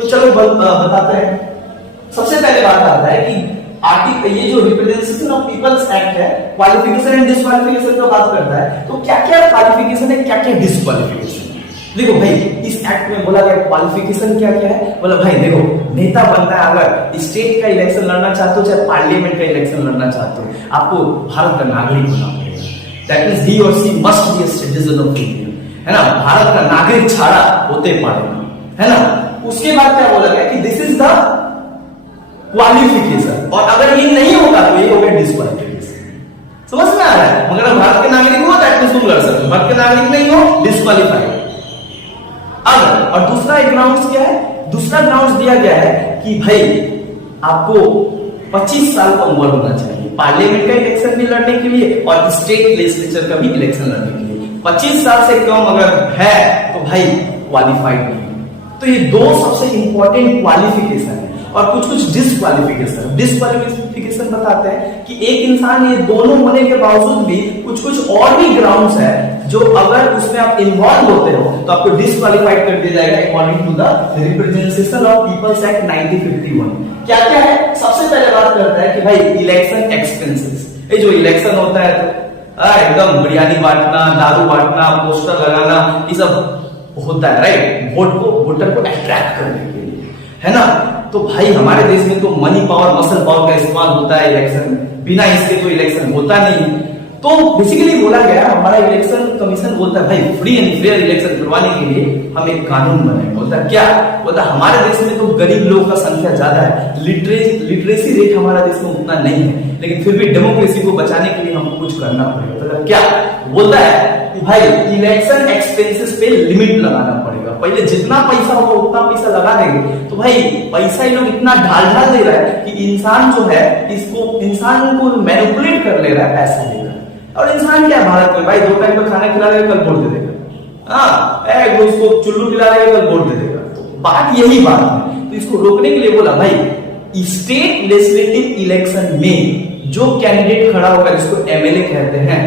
तो चलो बताते हैं। सबसे पहले बात आता है कि आर्टिकल ये जो रिप्रेजेंटेशन ऑफ पीपल्स एक्ट है, क्वालिफिकेशन एंड डिसक्वालिफिकेशन का बात करता है। तो क्या क्या क्वालिफिकेशन है, क्या क्या डिसक्वालिफिकेशन है। देखो भाई, इस एक्ट में बोला गया क्वालिफिकेशन क्या क्या है। बोला भाई देखो, नेता बनना है, अगर स्टेट का इलेक्शन लड़ना चाहते हो चाहे पार्लियामेंट का इलेक्शन लड़ना चाहते हो, आपको भारत का नागरिक होना पड़ेगा। That means he or she must be a citizen of India, है ना। भारत का नागरिक छाड़ा होते पाएगा, है ना। उसके बाद क्या बोला गया कि दिस इज द क्वालिफिकेशन, और अगर ये नहीं होगा तो ये हो गया डिसक्वालिफिकेशन। समझ में आ रहा है। अगर भारत के नागरिक हो दैट मींस तुम लड़ सकते हो, भारत के नागरिक नहीं हो डिसक्वालीफाइड। अगर और दूसरा ग्राउंड्स क्या है, दूसरा ग्राउंड्स दिया गया है कि भाई आपको 25 साल का उम्र होना चाहिए पार्लियामेंट का इलेक्शन भी लड़ने के लिए और स्टेट लेजिस्लेचर का भी इलेक्शन लड़ने के लिए। 25 साल से कम अगर है तो भाई क्वालिफाइड नहीं। तो ये दो सबसे इंपॉर्टेंट क्वालिफिकेशन है। और कुछ कुछ डिसक्वालिफिकेशन बताते हैं कि एक इंसान ये दोनों होने के बावजूद भी कुछ कुछ और भी ग्राउंड्स है जो अगर उसमें आप इन्वॉल्व होते हो तो आपको डिसक्वालीफाइड कर दिया जाएगा according to the representation of people's act 1951। क्या क्या है, सबसे पहले बात करता है कि भाई इलेक्शन एक्सपेंसेस। ये जो इलेक्शन होता है तो एकदम बिरयानी बांटना, दारू बांटना, पोस्टर लगाना, ये सब होता है, राइट। वोटर को अट्रैक्ट करने के लिए, है ना। तो भाई हमारे देश में तो मनी पावर, मसल पावर का इस्तेमाल होता है इलेक्शन में, बिना इसके तो इलेक्शन होता नहीं। तो बेसिकली बोला गया, हमारा इलेक्शन कमीशन बोलता है भाई फ्री एंड फेयर इलेक्शन करवाने के लिए हम एक कानून बनाए। बोलता क्या बोलता, हमारे देश में तो गरीब लोगों का संख्या ज्यादा है, लिटरेसी रेट हमारा देश में उतना नहीं है, लेकिन फिर भी डेमोक्रेसी को बचाने के लिए हमको कुछ करना पड़ेगा। मतलब क्या बोलता है कि भाई इलेक्शन एक्सपेंसेस पे लिमिट लगाना पड़ेगा। पहले जितना पैसा होगा उतना पैसा लगा देंगे। तो भाई पैसा ये लोग इतना ढाल दे रहा है कि इंसान जो है इंसान को मैनिपुलेट कर ले रहा है पैसा लेकर। और इंसान क्या है भारत में भाई, 2 टाइम का खाना खिला देगा कल वोट दे देगा, हाँ उसको चुल्लू खिला देगा कल वोट दे देगा। तो बात यही बात है। तो इसको रोकने के लिए बोला भाई स्टेट लेजिस्लेटिव इलेक्शन में जो कैंडिडेट खड़ा होगा जिसको एमएलए कहते हैं,